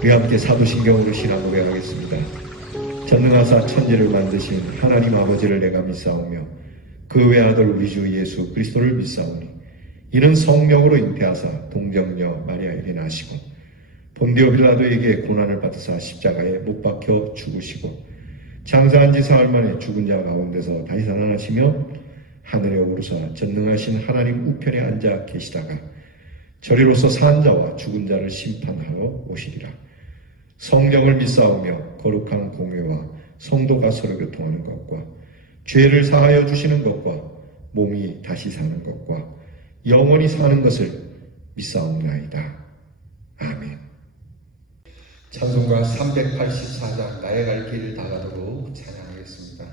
우리 함께 사도신경으로 신앙 고백하겠습니다. 전능하사 천지를 만드신 하나님 아버지를 내가 믿사오며 그 외아들 우리 주 예수 그리스도를 믿사오니 이는 성령으로 잉태하사 동정녀 마리아에게 나시고 본디오 빌라도에게 고난을 받으사 십자가에 못 박혀 죽으시고 장사한 지 사흘 만에 죽은 자 가운데서 다시 살아나시며 하늘에 오르사 전능하신 하나님 우편에 앉아 계시다가 저리로서 산 자와 죽은 자를 심판하러 오시리라. 성령을 믿사오며 거룩한 공회와 성도가 서로 교통하는 것과 죄를 사하여 주시는 것과 몸이 다시 사는 것과 영원히 사는 것을 믿사옵나이다. 아멘. 찬송가 384장 나의 갈 길을 다 가도록 찬양하겠습니다.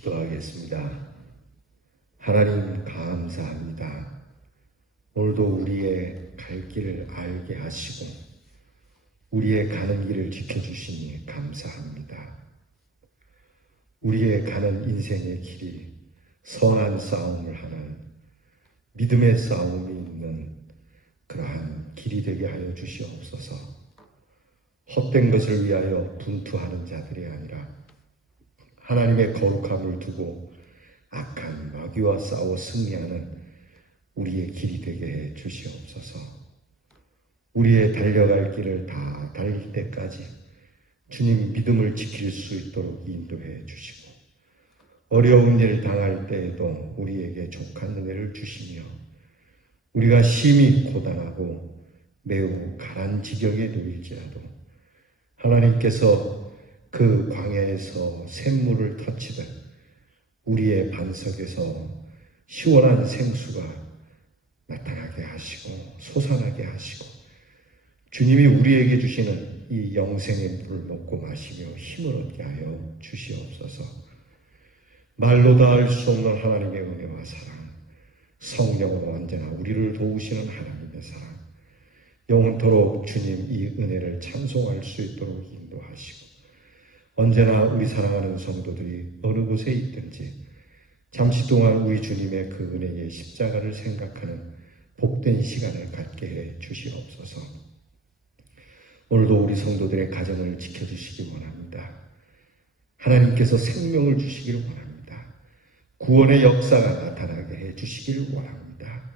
기도하겠습니다. 하나님 감사합니다. 오늘도 우리의 갈 길을 알게 하시고 우리의 가는 길을 지켜주시니 감사합니다. 우리의 가는 인생의 길이 선한 싸움을 하는 믿음의 싸움이 있는 그러한 길이 되게 하여 주시옵소서. 헛된 것을 위하여 분투하는 자들이 아니라 하나님의 거룩함을 두고 악한 마귀와 싸워 승리하는 우리의 길이 되게 해 주시옵소서. 우리의 달려갈 길을 다 달릴 때까지 주님 믿음을 지킬 수 있도록 인도해 주시고 어려운 일 당할 때에도 우리에게 족한 은혜를 주시며 우리가 심히 고단하고 매우 가난 지경에 놓일지라도 하나님께서 그 광야에서 샘물을 터치듯 우리의 반석에서 시원한 생수가 나타나게 하시고 솟아나게 하시고 주님이 우리에게 주시는 이 영생의 물을 먹고 마시며 힘을 얻게 하여 주시옵소서. 말로 다할 수 없는 하나님의 은혜와 사랑, 성령으로 언제나 우리를 도우시는 하나님의 사랑, 영원토록 주님 이 은혜를 찬송할 수 있도록 인도하시고 언제나 우리 사랑하는 성도들이 어느 곳에 있든지 잠시 동안 우리 주님의 그 은혜의 십자가를 생각하는 복된 시간을 갖게 해 주시옵소서. 오늘도 우리 성도들의 가정을 지켜주시기 원합니다. 하나님께서 생명을 주시기를 원합니다. 구원의 역사가 나타나게 해 주시기를 원합니다.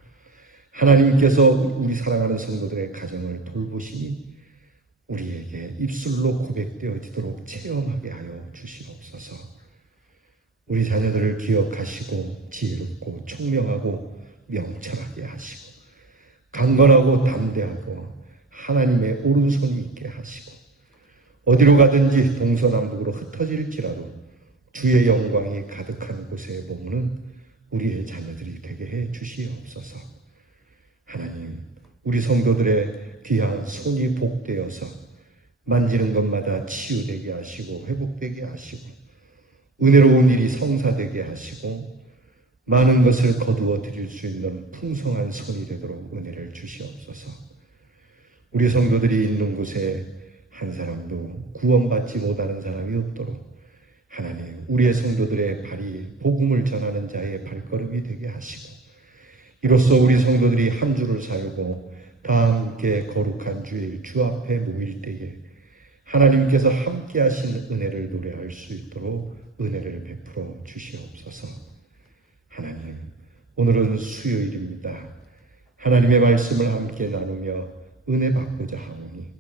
하나님께서 우리 사랑하는 성도들의 가정을 돌보시니 우리에게 입술로 고백되어지도록 체험하게 하여 주시옵소서. 우리 자녀들을 기억하시고 지혜롭고 총명하고 명철하게 하시고 강건하고 담대하고 하나님의 오른손이 있게 하시고 어디로 가든지 동서남북으로 흩어질지라도 주의 영광이 가득한 곳에 머무는 우리의 자녀들이 되게 해 주시옵소서. 하나님, 우리 성도들의 귀한 손이 복되어서 만지는 것마다 치유되게 하시고 회복되게 하시고 은혜로운 일이 성사되게 하시고 많은 것을 거두어 드릴 수 있는 풍성한 손이 되도록 은혜를 주시옵소서. 우리 성도들이 있는 곳에 한 사람도 구원받지 못하는 사람이 없도록 하나님, 우리의 성도들의 발이 복음을 전하는 자의 발걸음이 되게 하시고 이로써 우리 성도들이 한 주를 살고 다 함께 거룩한 주일 주 앞에 모일 때에 하나님께서 함께 하신 은혜를 노래할 수 있도록 은혜를 베풀어 주시옵소서. 하나님, 오늘은 수요일입니다. 하나님의 말씀을 함께 나누며 은혜 받고자 하오니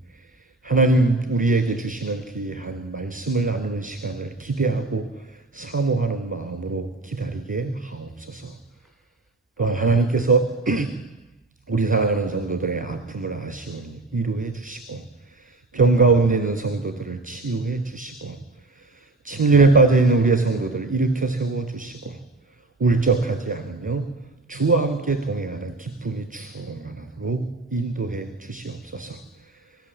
하나님 우리에게 주시는 귀한 말씀을 나누는 시간을 기대하고 사모하는 마음으로 기다리게 하옵소서. 또한 하나님께서 우리 사랑하는 성도들의 아픔을 아시오니 위로해 주시고 병 가운데 있는 성도들을 치유해 주시고 침륜에 빠져있는 우리의 성도들을 일으켜 세워주시고 울적하지 않으며 주와 함께 동행하는 기쁨이 충만하도록 인도해 주시옵소서.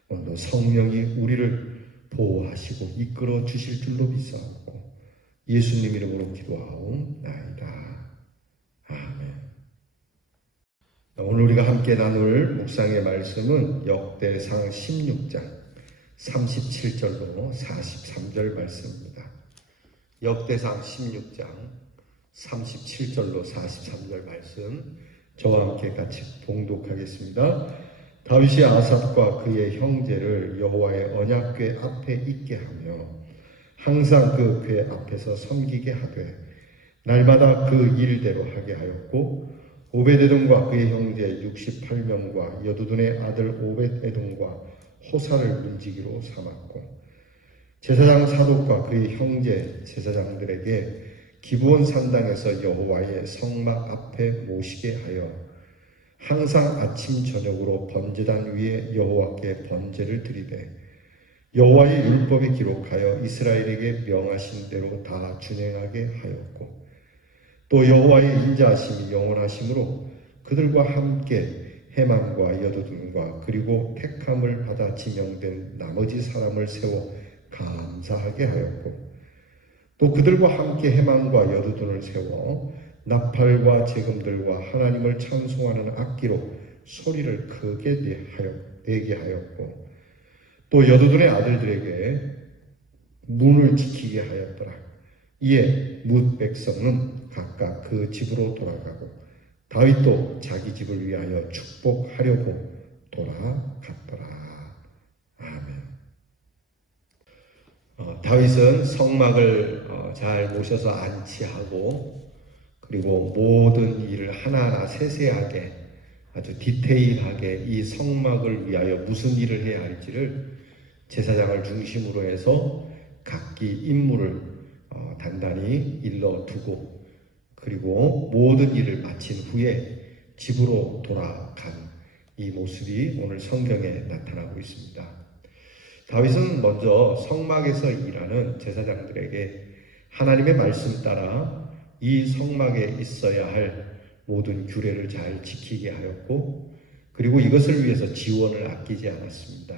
오늘도 성령이 우리를 보호하시고 이끌어 주실 줄로 믿사옵고 예수님 이름으로 기도하옵나이다. 아멘. 오늘 우리가 함께 나눌 묵상의 말씀은 역대상 16장 37절로 43절 말씀입니다. 역대상 16장 37절로 43절 말씀 저와 함께 같이 봉독하겠습니다. 다윗이 아삽과 그의 형제를 여호와의 언약궤 앞에 있게 하며 항상 그 궤 앞에서 섬기게 하되 날마다 그 일대로 하게 하였고 오벳에돔과 그의 형제 68명과 여두둔의 아들 오벳에돔과 호사를 문지기로 삼았고 제사장 사독과 그의 형제 제사장들에게 기브온 산당에서 여호와의 성막 앞에 모시게 하여 항상 아침 저녁으로 번제단 위에 여호와께 번제를 드리되 여호와의 율법에 기록하여 이스라엘에게 명하신 대로 다 준행하게 하였고 또 여호와의 인자하심이 영원하심으로 그들과 함께 해만과 여두둔과 그리고 택함을 받아 지명된 나머지 사람을 세워 감사하게 하였고 또 그들과 함께 해만과 여두둔을 세워 나팔과 제금들과 하나님을 찬송하는 악기로 소리를 크게 내게 하였고 또 여두둔의 아들들에게 문을 지키게 하였더라. 이에 뭇 백성은 각각 그 집으로 돌아가고 다윗도 자기 집을 위하여 축복하려고 돌아갔더라. 아멘. 다윗은 성막을 잘 모셔서 안치하고 그리고 모든 일을 하나하나 세세하게 아주 디테일하게 이 성막을 위하여 무슨 일을 해야 할지를 제사장을 중심으로 해서 각기 임무를 단단히 일러두고 그리고 모든 일을 마친 후에 집으로 돌아간 이 모습이 오늘 성경에 나타나고 있습니다. 다윗은 먼저 성막에서 일하는 제사장들에게 하나님의 말씀 따라 이 성막에 있어야 할 모든 규례를 잘 지키게 하였고 그리고 이것을 위해서 지원을 아끼지 않았습니다.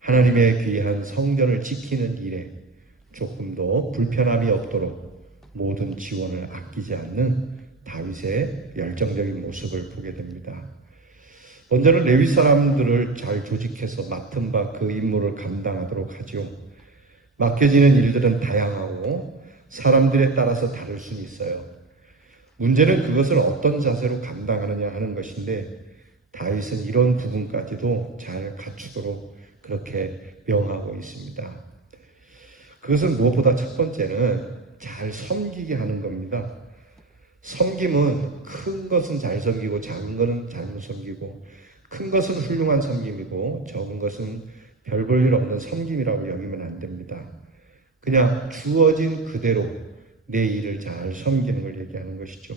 하나님의 귀한 성전을 지키는 일에 조금도 불편함이 없도록 모든 지원을 아끼지 않는 다윗의 열정적인 모습을 보게 됩니다. 먼저는 레위 사람들을 잘 조직해서 맡은 바 그 임무를 감당하도록 하죠. 맡겨지는 일들은 다양하고 사람들에 따라서 다를 수는 있어요. 문제는 그것을 어떤 자세로 감당하느냐 하는 것인데 다윗은 이런 부분까지도 잘 갖추도록 그렇게 명하고 있습니다. 그것은 무엇보다 첫 번째는 잘 섬기게 하는 겁니다. 섬김은 큰 것은 잘 섬기고 작은 것은 잘못 섬기고 큰 것은 훌륭한 섬김이고 적은 것은 별 볼 일 없는 섬김이라고 여기면 안 됩니다. 그냥 주어진 그대로 내 일을 잘 섬기는 걸 얘기하는 것이죠.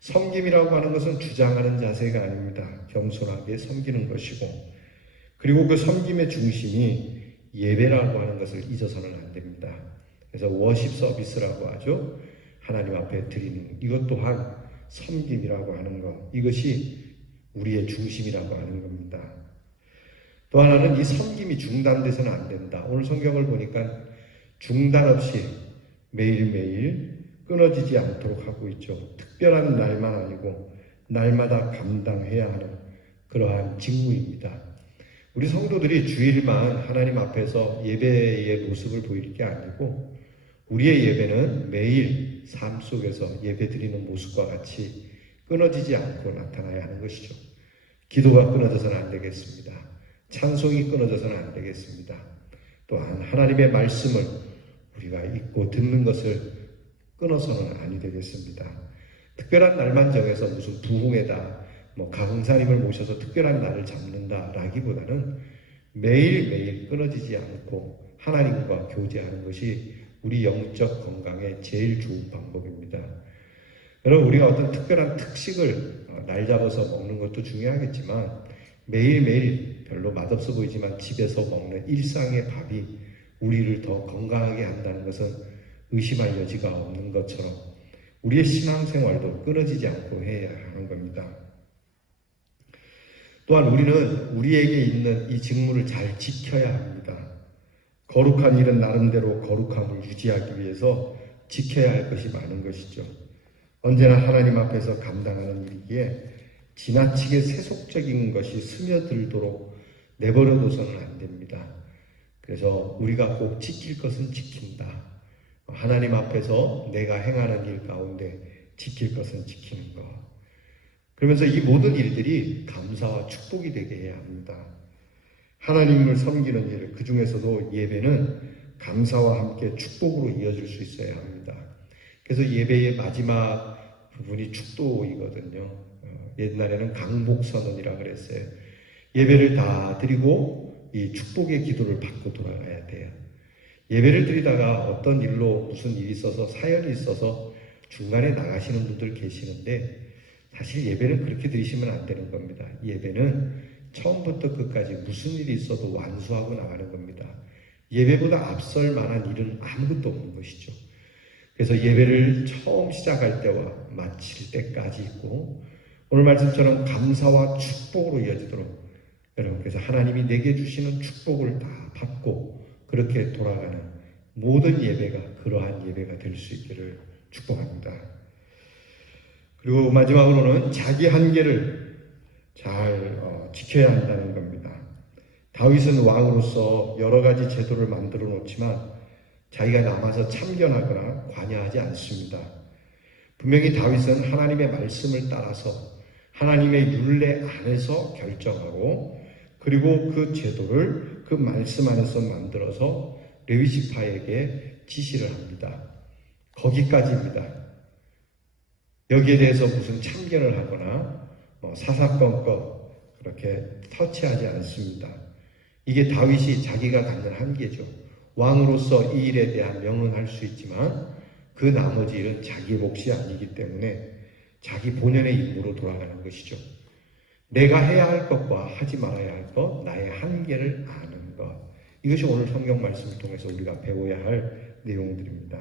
섬김이라고 하는 것은 주장하는 자세가 아닙니다. 겸손하게 섬기는 것이고 그리고 그 섬김의 중심이 예배라고 하는 것을 잊어서는 안 됩니다. 그래서 워십 서비스라고 하죠. 하나님 앞에 드리는 이것 또한 섬김이라고 하는 것, 이것이 우리의 중심이라고 하는 겁니다. 또 하나는 이 섬김이 중단돼서는 안 된다. 오늘 성경을 보니까 중단 없이 매일매일 끊어지지 않도록 하고 있죠. 특별한 날만 아니고 날마다 감당해야 하는 그러한 직무입니다. 우리 성도들이 주일만 하나님 앞에서 예배의 모습을 보일 게 아니고 우리의 예배는 매일 삶 속에서 예배 드리는 모습과 같이 끊어지지 않고 나타나야 하는 것이죠. 기도가 끊어져서는 안 되겠습니다. 찬송이 끊어져서는 안 되겠습니다. 또한 하나님의 말씀을 우리가 읽고 듣는 것을 끊어서는 아니 되겠습니다. 특별한 날만 정해서 무슨 부흥회다, 강사님을 모셔서 특별한 날을 잡는다라기보다는 매일매일 끊어지지 않고 하나님과 교제하는 것이 우리 영적 건강에 제일 좋은 방법입니다. 여러분, 우리가 어떤 특별한 특식을 날 잡아서 먹는 것도 중요하겠지만 매일매일 별로 맛없어 보이지만 집에서 먹는 일상의 밥이 우리를 더 건강하게 한다는 것은 의심할 여지가 없는 것처럼 우리의 신앙생활도 끊어지지 않고 해야 하는 겁니다. 또한 우리는 우리에게 있는 이 직무를 잘 지켜야 합니다. 거룩한 일은 나름대로 거룩함을 유지하기 위해서 지켜야 할 것이 많은 것이죠. 언제나 하나님 앞에서 감당하는 일이기에 지나치게 세속적인 것이 스며들도록 내버려둬서는 안 됩니다. 그래서 우리가 꼭 지킬 것은 지킨다. 하나님 앞에서 내가 행하는 일 가운데 지킬 것은 지키는 것. 그러면서 이 모든 일들이 감사와 축복이 되게 해야 합니다. 하나님을 섬기는 일, 그 중에서도 예배는 감사와 함께 축복으로 이어질 수 있어야 합니다. 그래서 예배의 마지막 부분이 축도이거든요. 옛날에는 강복선언이라 그랬어요. 예배를 다 드리고 이 축복의 기도를 받고 돌아가야 돼요. 예배를 드리다가 어떤 일로 무슨 일이 있어서 사연이 있어서 중간에 나가시는 분들 계시는데 사실 예배는 그렇게 드리시면 안 되는 겁니다. 예배는 처음부터 끝까지 무슨 일이 있어도 완수하고 나가는 겁니다. 예배보다 앞설 만한 일은 아무것도 없는 것이죠. 그래서 예배를 처음 시작할 때와 마칠 때까지 있고 오늘 말씀처럼 감사와 축복으로 이어지도록 여러분께서 하나님이 내게 주시는 축복을 다 받고 그렇게 돌아가는 모든 예배가 그러한 예배가 될 수 있기를 축복합니다. 그리고 마지막으로는 자기 한계를 잘 지켜야 한다는 겁니다. 다윗은 왕으로서 여러 가지 제도를 만들어 놓지만 자기가 남아서 참견하거나 관여하지 않습니다. 분명히 다윗은 하나님의 말씀을 따라서 하나님의 율례 안에서 결정하고 그리고 그 제도를 그 말씀 안에서 만들어서 레위 지파에게 지시를 합니다. 거기까지입니다. 여기에 대해서 무슨 참견을 하거나 사사건건 그렇게 터치하지 않습니다. 이게 다윗이 자기가 갖는 한계죠. 왕으로서 이 일에 대한 명언할 수 있지만 그 나머지 일은 자기 몫이 아니기 때문에 자기 본연의 임무로 돌아가는 것이죠. 내가 해야 할 것과 하지 말아야 할 것, 나의 한계를 아는 것. 이것이 오늘 성경 말씀을 통해서 우리가 배워야 할 내용들입니다.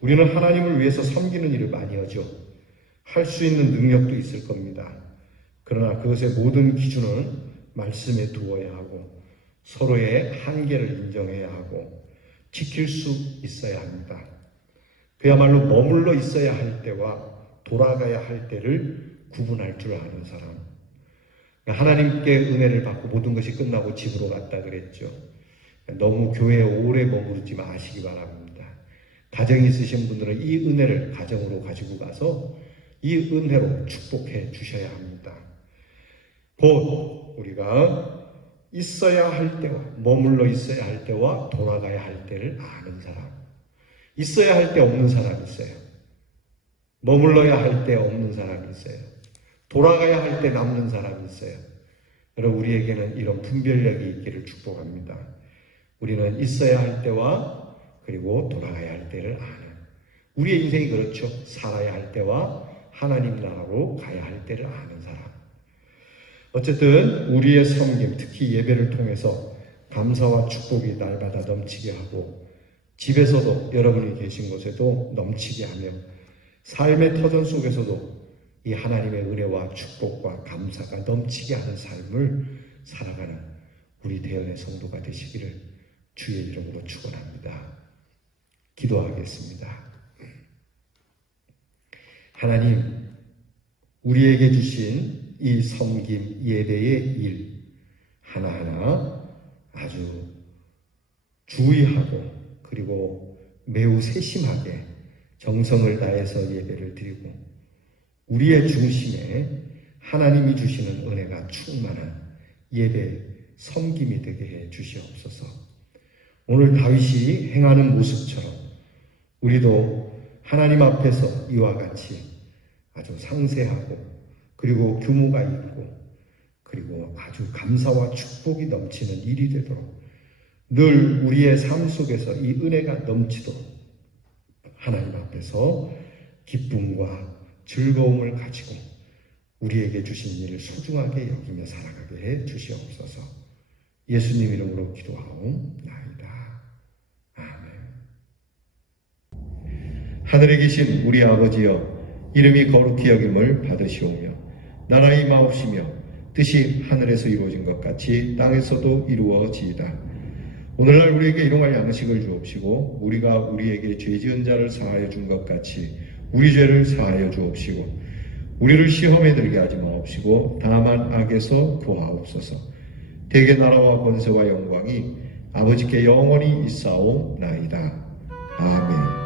우리는 하나님을 위해서 섬기는 일을 많이 하죠. 할 수 있는 능력도 있을 겁니다. 그러나 그것의 모든 기준은 말씀에 두어야 하고 서로의 한계를 인정해야 하고 지킬 수 있어야 합니다. 그야말로 머물러 있어야 할 때와 돌아가야 할 때를 구분할 줄 아는 사람. 하나님께 은혜를 받고 모든 것이 끝나고 집으로 갔다 그랬죠. 너무 교회에 오래 머무르지 마시기 바랍니다. 가정이 있으신 분들은 이 은혜를 가정으로 가지고 가서 이 은혜로 축복해 주셔야 합니다. 곧 우리가 있어야 할 때와 머물러 있어야 할 때와 돌아가야 할 때를 아는 사람. 있어야 할 때 없는 사람이 있어요. 머물러야 할 때 없는 사람이 있어요. 돌아가야 할 때 남는 사람이 있어요. 여러분, 우리에게는 이런 분별력이 있기를 축복합니다. 우리는 있어야 할 때와 그리고 돌아가야 할 때를 아는, 우리의 인생이 그렇죠. 살아야 할 때와 하나님 나라로 가야 할 때를 아는 사람. 어쨌든 우리의 섬김, 특히 예배를 통해서 감사와 축복이 날마다 넘치게 하고 집에서도 여러분이 계신 곳에도 넘치게 하며 삶의 터전 속에서도 이 하나님의 은혜와 축복과 감사가 넘치게 하는 삶을 살아가는 우리 대연의 성도가 되시기를 주의 이름으로 축원합니다. 기도하겠습니다. 하나님, 우리에게 주신 이 섬김 예배의 일 하나하나 아주 주의하고 그리고 매우 세심하게 정성을 다해서 예배를 드리고 우리의 중심에 하나님이 주시는 은혜가 충만한 예배 섬김이 되게 해 주시옵소서. 오늘 다윗이 행하는 모습처럼 우리도 하나님 앞에서 이와 같이 아주 상세하고 그리고 규모가 있고 그리고 아주 감사와 축복이 넘치는 일이 되도록 늘 우리의 삶 속에서 이 은혜가 넘치도록 하나님 앞에서 기쁨과 즐거움을 가지고 우리에게 주신 일을 소중하게 여기며 살아가게 해 주시옵소서. 예수님 이름으로 기도하옵나이다. 아멘. 하늘에 계신 우리 아버지여, 이름이 거룩히 여김을 받으시오며 나라가 임하옵시며 뜻이 하늘에서 이루어진 것 같이 땅에서도 이루어지이다. 오늘날 우리에게 일용할 양식을 주옵시고 우리가 우리에게 죄 지은 자를 사하여 준 것 같이 우리 죄를 사하여 주옵시고 우리를 시험에 들게 하지 마옵시고 다만 악에서 구하옵소서. 대개 나라와 권세와 영광이 아버지께 영원히 있사옵나이다. 아멘.